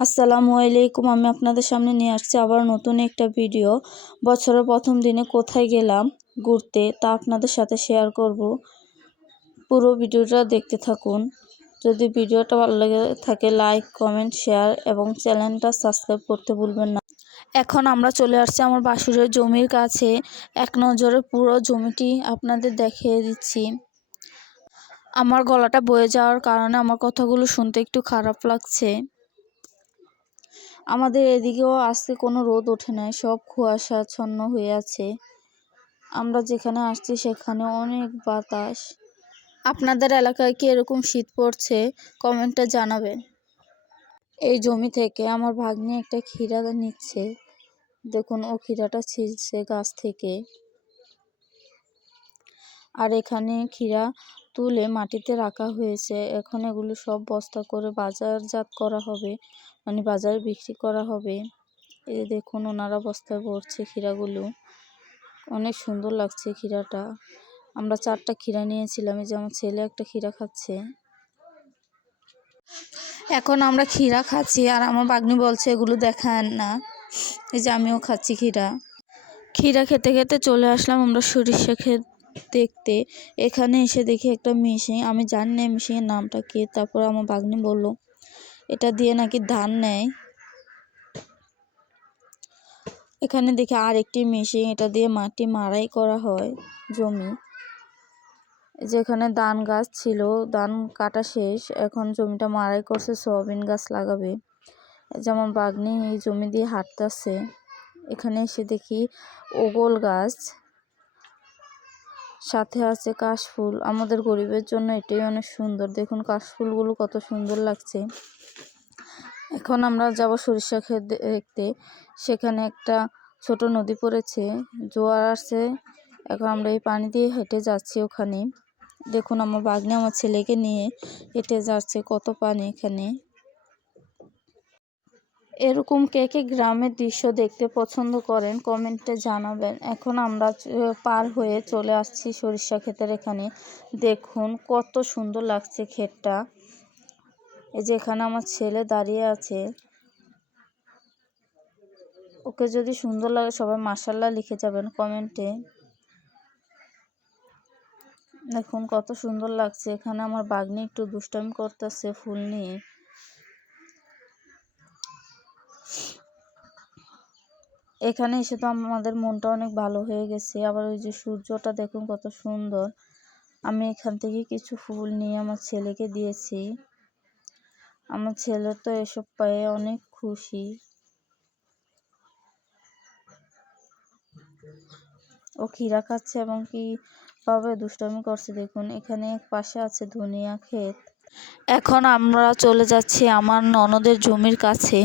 আসসালামু আলাইকুম। আমি আপনাদের সামনে নিয়ে আসছি আবার নতুন একটা ভিডিও। বছরের প্রথম দিনে কোথায় গেলাম ঘুরতে তা আপনাদের সাথে শেয়ার করব। পুরো ভিডিওটা দেখতে থাকুন। যদি ভিডিওটা ভালো লেগে থাকে লাইক, কমেন্ট, শেয়ার এবং চ্যানেলটা সাবস্ক্রাইব করতে ভুলবেন না। এখন আমরা চলে আসছি আমার বাসুরের জমির কাছে। এক নজরে পুরো জমিটি আপনাদের দেখিয়ে দিচ্ছি। আমার গলাটা বয়ে যাওয়ার কারণে আমার কথাগুলো শুনতে একটু খারাপ লাগছে। আমাদের এদিকেও আজকে কোনো রোদ ওঠে নাই, সব কুয়াশাচ্ছন্ন হয়ে আছে। আমরা যেখানে আসছি সেখানে অনেক বাতাস। আপনাদের এলাকায় কি এরকম শীত পড়ছে? কমেন্টে জানাবেন। এই জমি থেকে আমার ভাগ্নি একটা ক্ষীরা নিচ্ছে। দেখুন ও ক্ষীরাটা ছিঁড়ছে গাছ থেকে। আর এখানে ক্ষীরা তুলে মাটিতে রাখা হয়েছে। এখন এগুলো সব বস্তা করে বাজারজাত করা হবে, মানে বাজারে বিক্রি করা হবে। এই দেখুন ওনারা বস্তায় ভরছে ক্ষীরাগুলো। অনেক সুন্দর লাগছে ক্ষীরাটা। আমরা 4টা ক্ষীরা নিয়েছিলাম, এই যে আমার ছেলে একটা ক্ষীরা খাচ্ছে। এখন আমরা ক্ষীরা খাচ্ছি আর আমার ভাগ্নি বলছে এগুলো দেখান না। এই যে আমিও খাচ্ছি ক্ষীরা। ক্ষীরা খেতে খেতে চলে আসলাম আমরা সরিষা ক্ষেত দেখতে। এখানে এসে দেখি একটা মেশিন, আমি জানি না মেশিনের নামটা কি। তারপর আমার ভাগ্নি বলল এটা দিয়ে নাকি ধান নেয়। এখানে দেখি আর একটি মেশিন, এটা দিয়ে মাটি মাড়াই করা হয় জমি। যেখানে ধান গাছ ছিল, ধান কাটা শেষ, এখন জমিটা মাড়াই করছে, সয়াবিন গাছ লাগাবে। যেমন বাগনি এই জমি দিয়ে হাঁটতেছে। এখানে এসে দেখি ওগল গাছ, সাথে আছে কাশফুল। আমাদের গরিবের জন্য এটাই অনেক সুন্দর। দেখুন কাশফুলগুলো কত সুন্দর লাগছে। এখন আমরা যাব সরিষা ক্ষেত দেখতে। সেখানে একটা ছোট নদী পড়েছে, জোয়ার আসছে। এখন আমরা এই পানি দিয়ে হেঁটে যাচ্ছি ওখানে। দেখুন আমার ভাগ্নি আমার ছেলেকে নিয়ে হেঁটে যাচ্ছে, কত পানি এখানে। এরকম কে কে গ্রামের দৃশ্য দেখতে পছন্দ করেন কমেন্টে জানাবেন। এখন আমরা পার হয়ে চলে আসছি সরিষা ক্ষেতের এখানে। দেখুন কত সুন্দর লাগছে ক্ষেতটা। এই যে এখানে আমার ছেলে দাঁড়িয়ে আছে। ওকে যদি সুন্দর লাগে সবাই মাশাআল্লাহ লিখে যাবেন কমেন্টে। দেখুন কত সুন্দর লাগছে। এখানে আমার ভাগ্নি একটু দুষ্টামি করতেছে ফুল নিয়ে। এখানে এসে তো আমাদের মনটা অনেক ভালো হয়ে গেছে। আবার ওই যে সূর্যটা দেখুন কত সুন্দর। আমি এখান থেকে কিছু ফুল নিয়ে আমার ছেলেকে দিয়েছি। আমার ছেলে তো এসব পেয়ে অনেক খুশি। ও ক্ষীরা খাচ্ছে এবং কিভাবে দুষ্টামি করছে দেখুন। এখানে এক পাশে আছে ধনিয়া ক্ষেত। এখন আমরা চলে যাচ্ছি আমার ননদের জমির কাছে।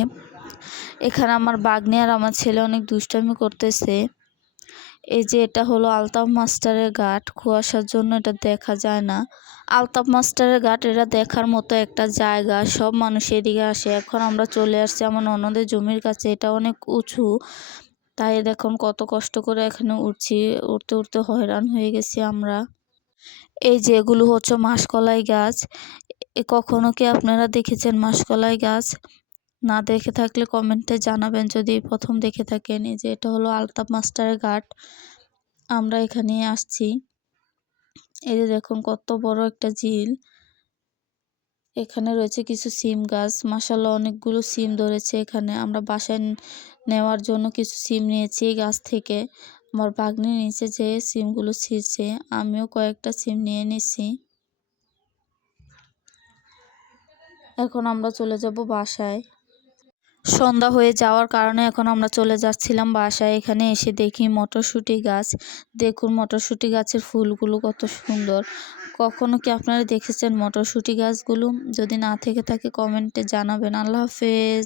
এখানে আমার ভাগ্নি আর আমার ছেলে অনেক দুষ্টামি করতেছে। এই যে এটা হলো আলতাফ মাস্টারের ঘাট, কুয়াশার জন্য এটা দেখা যায় না। আলতাফ মাস্টারের ঘাট এটা দেখার মতো একটা জায়গা, সব মানুষ এদিকে আসে। এখন আমরা চলে আসছি আমার ননদের জমির কাছে। এটা অনেক উঁচু, তাই দেখুন কত কষ্ট করে এখানে উঠছি। উঠতে উঠতে হয়রান হয়ে গেছি আমরা। এই যে এগুলো হচ্ছে মাসকলাই গাছ। কখনো কি আপনারা দেখেছেন মাসকলাই গাছ? না দেখে থাকলে কমেন্টে জানাবেন যদি প্রথম দেখে থাকেন। এই যে এটা হলো আলতাফ মাস্টারের ঘাট, আমরা এখানে আসছি। এই যে দেখুন কত বড় একটা ঝিল। এখানে রয়েছে কিছু সিম গাছ, মাশাআল্লাহ অনেকগুলো সিম ধরেছে এখানে। আমরা বাসায় নেওয়ার জন্য কিছু সিম নিয়েছি গাছ থেকে। আমার ভাগ্নি নিচে যে সিমগুলো ছিঁড়ছে, আমিও কয়েকটা সিম নিয়ে নিছি। এখন আমরা চলে যাব বাসায়। সন্ধ্যা হয়ে যাওয়ার কারণে এখন আমরা চলে যাচ্ছিলাম বাসায়। এখানে এসে দেখি মটরশুঁটি গাছ। দেখুন মটরশুঁটি গাছের ফুলগুলো কত সুন্দর। কখনো কি আপনারা দেখেছেন মটরশুঁটি গাছগুলো? যদি না থেকে থাকে কমেন্টে জানাবেন। আল্লাহ হাফেজ।